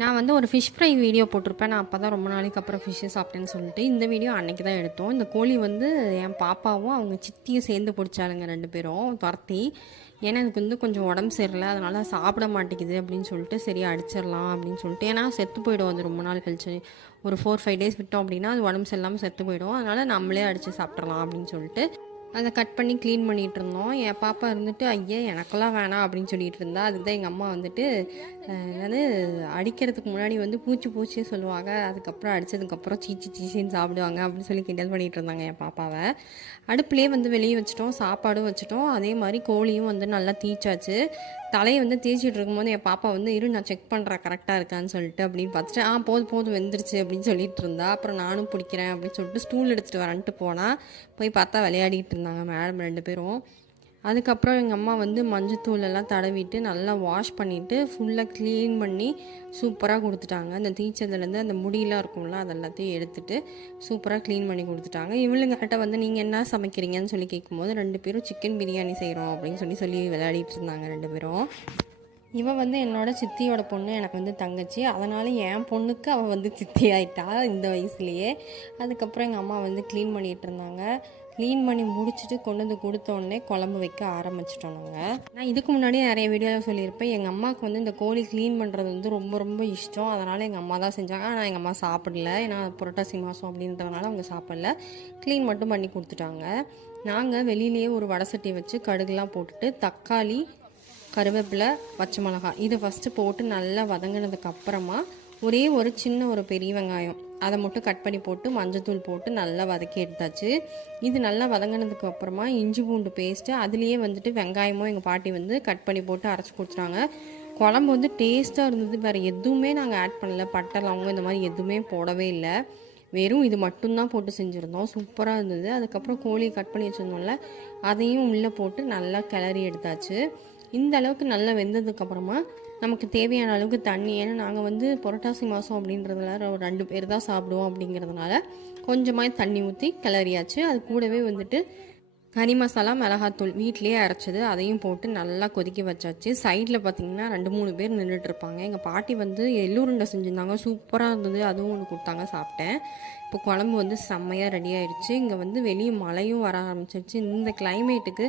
நான் வந்து ஒரு ஃபிஷ் ஃப்ரை வீடியோ போட்டிருப்பேன். நான் அப்போ தான் ரொம்ப நாளைக்கு அப்புறம் ஃபிஷ்ஷு சாப்பிட்டேன்னு சொல்லிட்டு. இந்த வீடியோ அன்றைக்கி தான் எடுத்தோம். இந்த கோழி வந்து என் பாப்பாவும் அவங்க சித்தியும் சேர்ந்து பிடிச்சாளுங்க 2 பேரும் துரத்தி. ஏன்னா எனக்கு வந்து கொஞ்சம் உடம்பு சரியில்லை, அதனால் சாப்பிட மாட்டேங்குது அப்படின்னு சொல்லிட்டு சரி அடிச்சிடலாம் அப்படின்னு சொல்லிட்டு. ஏன்னா செத்து போயிடும் அது ரொம்ப நாள் கழிச்சு. ஒரு 4-5 டேஸ் விட்டோம் அப்படின்னா அது உடம்பு சரியில்லாமல் செத்து போயிடும். அதனால் நம்மளே அடித்து சாப்பிட்றலாம் அப்படின்னு சொல்லிட்டு அதை கட் பண்ணி க்ளீன் பண்ணிகிட்டு இருந்தோம். என் பாப்பா இருந்துட்டு ஐயா எனக்கெல்லாம் வேணாம் அப்படின்னு சொல்லிட்டு இருந்தா. அதுக்கு தான் எங்கள் அம்மா வந்துட்டு அதாவது அடிக்கிறதுக்கு முன்னாடி வந்து பூச்சி சொல்லுவாங்க, அதுக்கப்புறம் அடித்ததுக்கப்புறம் சீச்சின்னு சாப்பிடுவாங்க அப்படின்னு சொல்லி கிண்டல் பண்ணிகிட்டு இருந்தாங்க என் பாப்பாவை. அடுப்புலேயே வந்து வெளியே வச்சுட்டோம், சாப்பாடும் வச்சுட்டோம். அதே மாதிரி கோழியும் வந்து நல்லா தீச்சாச்சு. தலையை வந்து தேய்ச்சிட்டு இருக்கும்போது என் பாப்பா வந்து நான் செக் பண்ணுறேன் கரெக்டாக இருக்கான்னு சொல்லிட்டு அப்படின்னு பார்த்துட்டு போதும் வெந்துருச்சு அப்படின்னு சொல்லிட்டு இருந்தா. அப்புறம் நானும் பிடிக்கிறேன் அப்படின்னு சொல்லிட்டு ஸ்டூல் எடுத்துகிட்டு வரேன்ட்டு போனால் போய் பார்த்தா விளையாடிட்டு இருந்தாங்க மேடம் 2 பேரும். அதுக்கப்புறம் எங்கள் அம்மா வந்து மஞ்சத்தூளெல்லாம் தடவிட்டு நல்லா வாஷ் பண்ணிவிட்டு ஃபுல்லாக க்ளீன் பண்ணி சூப்பராக கொடுத்துட்டாங்க. அந்த தீச்சதுலேருந்து அந்த முடியெலாம் இருக்கும்ல அது எல்லாத்தையும் எடுத்துகிட்டு சூப்பராக க்ளீன் பண்ணி கொடுத்துட்டாங்க. இவளுங்கிட்ட வந்து நீங்கள் என்ன சமைக்கிறீங்கன்னு சொல்லி கேட்கும்போது 2 பேரும் சிக்கன் பிரியாணி செய்கிறோம் அப்படின்னு சொல்லி விளையாடிட்டு இருந்தாங்க 2 பேரும். இவன் வந்து என்னோட சித்தியோட பொண்ணு, எனக்கு வந்து தங்கச்சி. அதனால் என் பொண்ணுக்கு அவள் வந்து சித்தி ஆகிட்டா இந்த வயசுலேயே. அதுக்கப்புறம் எங்கள் அம்மா வந்து க்ளீன் பண்ணிகிட்டு இருந்தாங்க. க்ளீன் பண்ணி முடிச்சுட்டு கொண்டு வந்து கொடுத்தோடனே குழம்பு வைக்க ஆரம்பிச்சிட்டோம் நாங்கள். நான் இதுக்கு முன்னாடி நிறைய வீடியோவில் சொல்லியிருப்பேன், எங்கள் அம்மாவுக்கு வந்து இந்த கோழி க்ளீன் பண்ணுறது வந்து ரொம்ப இஷ்டம். அதனால் எங்கள் அம்மா தான் செஞ்சாங்க. ஆனால் எங்கள் அம்மா சாப்பிடல, ஏன்னா புரட்டாசி மாதம் அப்படின்றதுனால அவங்க சாப்பிடல. க்ளீன் மட்டும் பண்ணி கொடுத்துட்டாங்க. நாங்கள் வெளியிலேயே ஒரு வடை சட்டி வச்சு கடுகுலாம் போட்டுட்டு தக்காளி, கருவேப்பிலை, பச்சை மிளகாய் இது ஃபஸ்ட்டு போட்டு நல்லா வதங்கினதுக்கு அப்புறமா ஒரே ஒரு சின்ன ஒரு பெரிய வெங்காயம் அதை மட்டும் கட் பண்ணி போட்டு மஞ்சத்தூள் போட்டு நல்லா வதக்கி எடுத்தாச்சு. இது நல்லா வதங்கினதுக்கு அப்புறமா இஞ்சி பூண்டு பேஸ்ட்டு, அதுலேயே வந்துட்டு வெங்காயமும் எங்கள் பாட்டி வந்து கட் பண்ணி போட்டு அரைச்சி கொடுத்துட்டாங்க. குழம்பு வந்து டேஸ்ட்டாக இருந்தது. வேறு எதுவுமே நாங்கள் ஆட் பண்ணல, பட்டை லவங்கம் இந்த மாதிரி எதுவுமே போடவே இல்லை. வெறும் இது மட்டும்தான் போட்டு செஞ்சுருந்தோம். சூப்பராக இருந்தது. அதுக்கப்புறம் கோழி கட் பண்ணி வச்சுருந்தோம்ல அதையும் உள்ளே போட்டு நல்லா கிளறி எடுத்தாச்சு. இந்த அளவுக்கு நல்லா வெந்ததுக்கப்புறமா நமக்கு தேவையான அளவுக்கு தண்ணி, ஏன்னா நாங்கள் வந்து புரட்டாசி மாதம் அப்படின்றதுனால ஒரு 2 பேர் தான் சாப்பிடுவோம் அப்படிங்கிறதுனால கொஞ்சமாக தண்ணி ஊற்றி கிளறியாச்சு. அது கூடவே வந்துட்டு கறி மசாலா, மிளகாத்தூள் வீட்டிலேயே அரைச்சது அதையும் போட்டு நல்லா கொதிக்க வச்சாச்சு. சைடில் பார்த்திங்கன்னா 2-3 பேர் நின்றுட்டுருப்பாங்க. எங்கள் பாட்டி வந்து எள்ளுருண்டை செஞ்சுருந்தாங்க, சூப்பராக இருந்தது. அதுவும் ஒன்று கொடுத்தாங்க, சாப்பிட்டேன். இப்போ குழம்பு வந்து செம்மையாக ரெடி ஆகிடுச்சு. இங்கே வந்து வெளியே மழையும் வர ஆரம்பிச்சிருச்சு. இந்த கிளைமேட்டுக்கு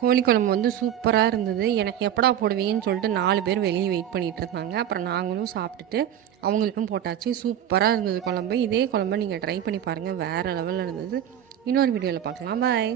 கோழி குழம்பு வந்து சூப்பராக இருந்தது. எனக்கு எப்படா போடுவீங்கன்னு சொல்லிட்டு 4 பேர் வெளியே வெயிட் பண்ணிகிட்டு இருந்தாங்க. அப்புறம் நாங்களும் சாப்பிட்டுட்டு அவங்களுக்கும் போட்டாச்சு. சூப்பராக இருந்தது குழம்பு. இதே குழம்பை நீங்கள் ட்ரை பண்ணி பாருங்கள், வேறு லெவலில் இருந்தது. இன்னொரு வீடியோவில் பார்க்கலாம். பாய்.